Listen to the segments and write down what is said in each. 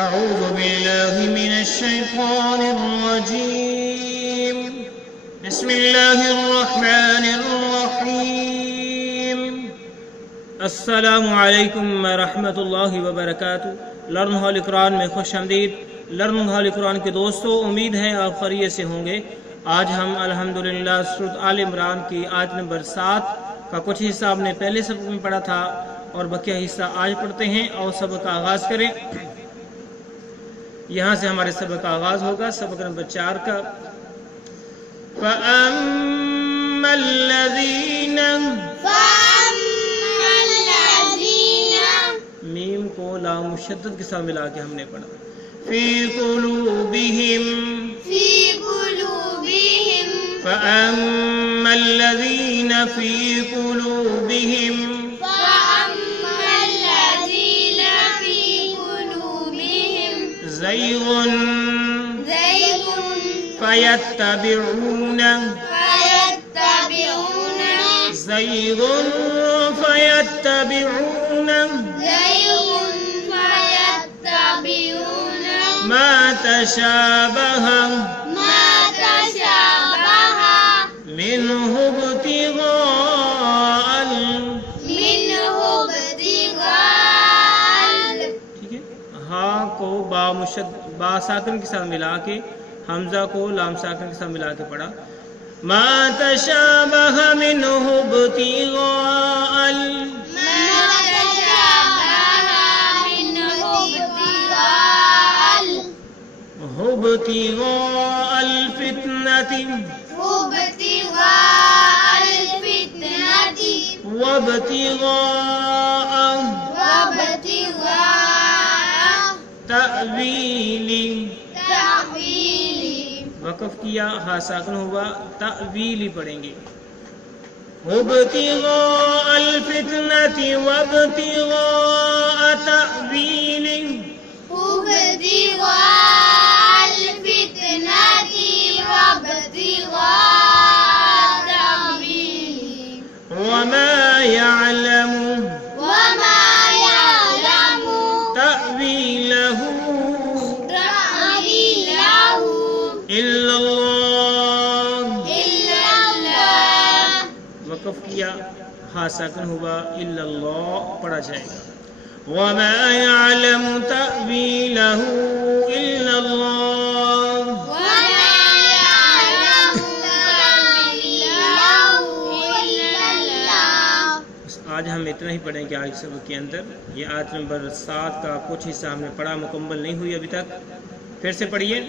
अऊज़ु बिल्लाहि मिनश्शैतानिर्रजीम बिस्मिल्लाहिर्रहमानिर्रहीम। अस्सलामु अलैकुम व रहमतुल्लाहि व बरकातुहू। लर्न हॉल कुरान में खुश आमदीद। लर्न हॉल कुरान के दोस्तों, उम्मीद है आप खैरियत से होंगे। आज हम अल्हम्दुलिल्लाह सूरत आल इमरान की आयत नंबर 7 का कुछ हिस्सा हमने पहले सबक में पढ़ा था और बकिया हिस्सा आज पढ़ते हैं और सबक का आगाज़ करें। यहाँ से हमारे सबक का आगाज़ होगा, सबक नंबर 4 का। मीम को लाम मुशद्दद के साथ मिला के हमने पढ़ा। फी कुलूबिहिम फ़अम्मल्लज़ीना फी कुलूबिहिम ज़ैग़ुन फ़यत्तबिऊन ज़ैग़ुन फ़यत्तबिऊन मा तशाबह मिन्हु इब्तिग़ाअल। ठीक है, हा को बा साकिन के साथ मिला के, हमजा को लाम साकिन के साथ मिला के पढ़ा। मा तशाबह मिन्हु इब्तिग़ाअल। इब्तिग़ाअल फितनति वब्तिग़ाअ तअवीली। वक़फ़ किया, हा साकिन हुआ, तअवीली पढ़ेंगे। इब्तिग़ाअल फितनति वब्तिग़ाअ तअवीली। वमा यअलमु तअवीलहु इल्लल्लाह। वक़फ़ किया, हा साकिन हुआ, इल्लल्लाह पढ़ा जाएगा। वमा यअलमु तअवीलहु इल्लल्लाह। आज हम इतना ही पढ़ेंगे आज सबक के अंदर। ये आयत नंबर 7 का कुछ हिस्सा हमने पढ़ा, मुकम्मल नहीं हुई अभी तक। फिर से पढ़िए।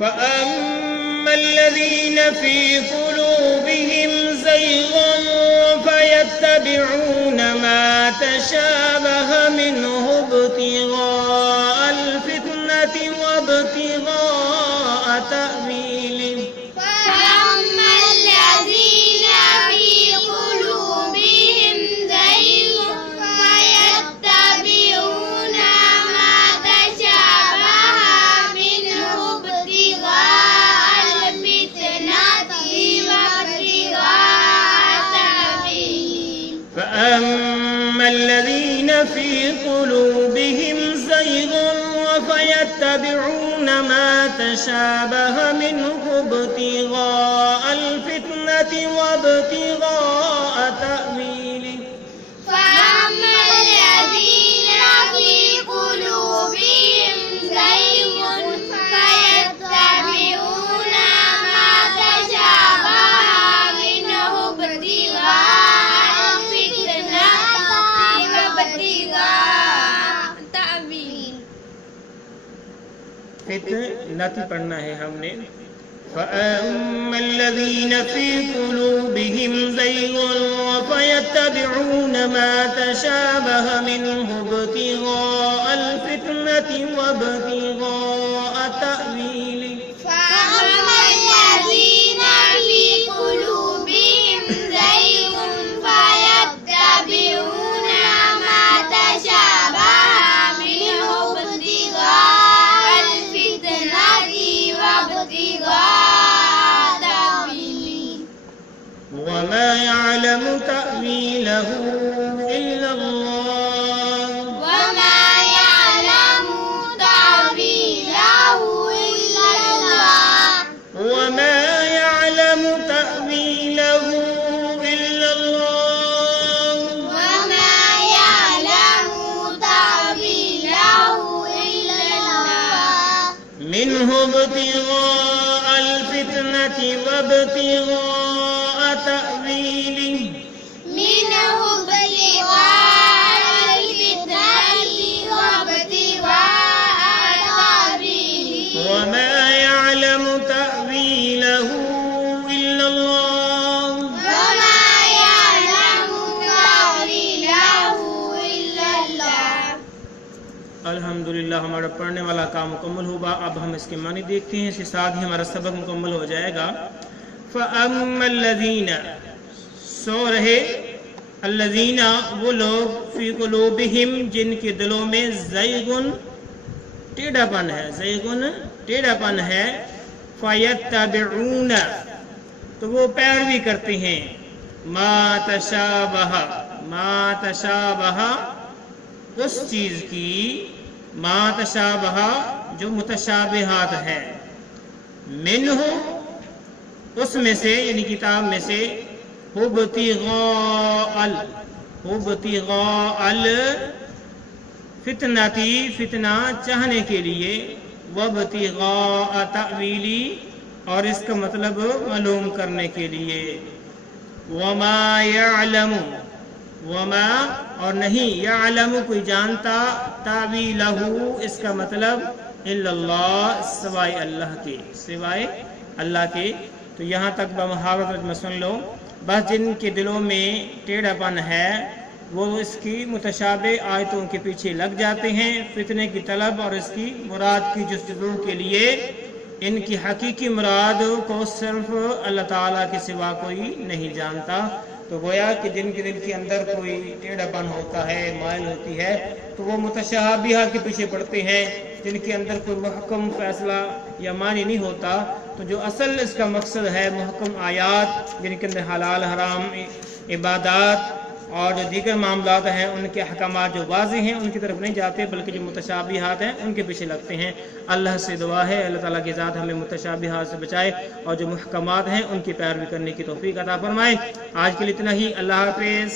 फ़अम्मल्लज़ीना फ़ी क़ुलूबिहिम ज़ैग़ुन फ़यत्तबिऊन मा तशाबह मिन्हु इब्तिग़ाअल फ़ितनति वब्तिग़ाअ तअवीलिह। فأما الذين في قلوبهم زيغ فيتبعون ما تشابه منه ابتغاء الفتنة وابتغاء تأويله. فأما الذين في قلوبهم زيغ فيتبعون ما تشابه منه ابتغاء الفتنة وابتغاء تأويله. फितनत पढ़ना है हमने। فأما الذين في قلوبهم زيغ فيتبعون ما تشابه منه ابتغاء الفتنة وابتغاء تأويله. فأما الذين في قلوبهم زيغ فيتبعون ما تشابه منه ابتغاء الفتنة وابتغاء تأويله. وما يعلم تأويله إلا الله. وما يعلم मिन्हु इब्तिगाअल फितनति वब्तिगाअ तअवीलिही मिन्हु इब्तिगाअल फितनति वब्तिगाअ तअवीलिही वमा यअलमु तअवीलहु इल्लल्लाह वमा यअलमु तअवीलहु इल्लल्लाह। अल्हम्दुलिल्लाह, हमारा पढ़ने वाला काम मुकम्मल होगा। अब हम इसके मानी देखते हैं, इसके साथ ही हमारा सबक मुकम्मल हो जाएगा। फ़अम्मल्लज़ीना, सो रहे, अल्लज़ीना, वो लोग, फ़ी क़ुलूबिहिम, जिनके दिलों में ज़ैग़ुन, टेढ़ापन है, ज़ैग़ुन टेढ़ापन है, फ़यत्तबिऊन, तो वो पैरवी करते हैं, मा तशाबहा, उस चीज़ की, मा तशाबहा, जो मुतशाबिहात है, मिन्हु, उसमें से, यानी किताब में से, इब्तिगाअल फितनती, फितना चाहने के लिए, वब्तिगाअ तअवीली, और इसका मतलब मालूम करने के लिए, वमा यअलमु, वमा, और नहीं, यअलमु, कोई जानता, तावीलहु, इसका मतलब इल्लल्लाह, सिवाय अल्लाह के, सिवाय अल्लाह के। तो यहाँ तक बमुहावरत में सुन लो। बस जिनके दिलों में टेढ़ापन है वो इसकी मुतशाबे आयतों के पीछे लग जाते हैं, फितने की तलब और इसकी मुराद की जुस्तजू के लिए। इनकी हकीकी मुराद को सिर्फ अल्लाह ताला के सिवा कोई नहीं जानता। तो गोया कि जिनके दिल के अंदर कोई टेढ़ापन होता है, माइल होती है, तो वो मुतशाबिहा के पीछे पड़ते हैं। जिनके अंदर कोई मुहक्कम फैसला या मानी नहीं होता, तो जो असल इसका मकसद है मुहक्कम आयात, जिनके अंदर हलाल हराम, इबादात और जो दीगर मामलात हैं उनके अहकामात जो वाज़ेह हैं उनकी तरफ नहीं जाते, बल्कि जो मुतशाबिहात हैं उनके पीछे लगते हैं। अल्लाह से दुआ है अल्लाह ताला की ज़ात हमें मुतशाबिहात से बचाए और जो मुहक्कमात हैं उनकी पैरवी करने की तौफीक अता फरमाए। आज के लिए इतना ही। अल्लाह हाफ़िज़।